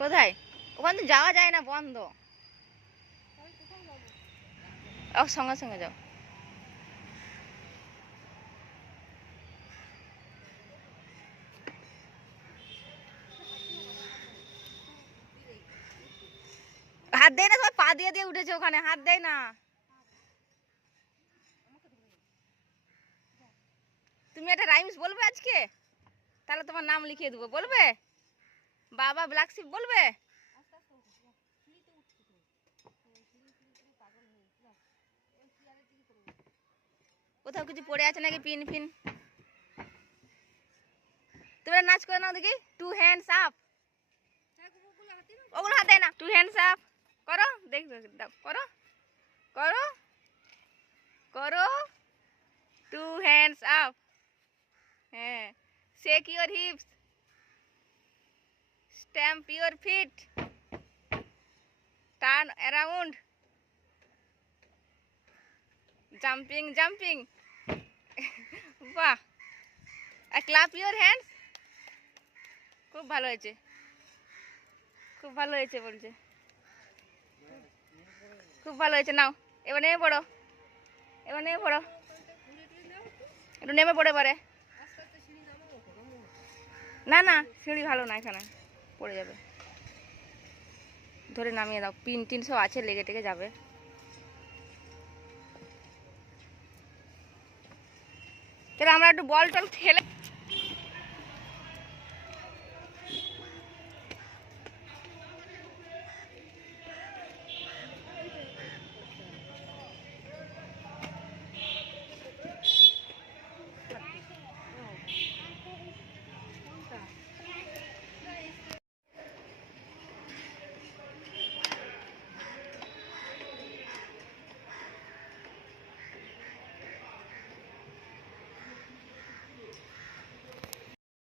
কোথায়? ওখানে তো যাওয়া যায় না, বন্ধ। সঙ্গে সঙ্গে যাও। হাত দেয় না, সবাই পা দিয়ে দিয়ে উঠেছে ওখানে, হাত দেয় না। তুমি একটা রাইমস বলবে আজকে? তাহলে তোমার নাম লিখিয়ে দেবো, বলবে? বাবা ব্ল্যাক শিপ বলবে? কোথাও কিছু পড়ে আছে নাকি, পিন ফিন? তোমরা নাচ করে নাও দেখি, 2 হ্যান্ডস আপ। ওগুলো হাত দেয় না, 2 হ্যান্ডস আপ করো, দেখো, করো করো করো, 2 হ্যান্ডস আপ। হ্যাঁ, shake your hips, stamp your feet, turn around, jumping jumping. বাহ, আর ক্লাপ ইউর হ্যান্ডস। খুব ভালো হয়েছে, খুব ভালো হয়েছে বলছে, খুব ভালো হয়েছে। নাও এবার নেমে পড়ো, এবার নেমে পড়ো, একটু নেমে পড়ে পারে। না না, সিঁড়ি ভালো না, এখানে পড়ে যাবে। ধরে নামিয়ে দাও, পিন টিন সব আছে, লেগে টেগে যাবে। তাহলে আমরা একটু বল টল খেলে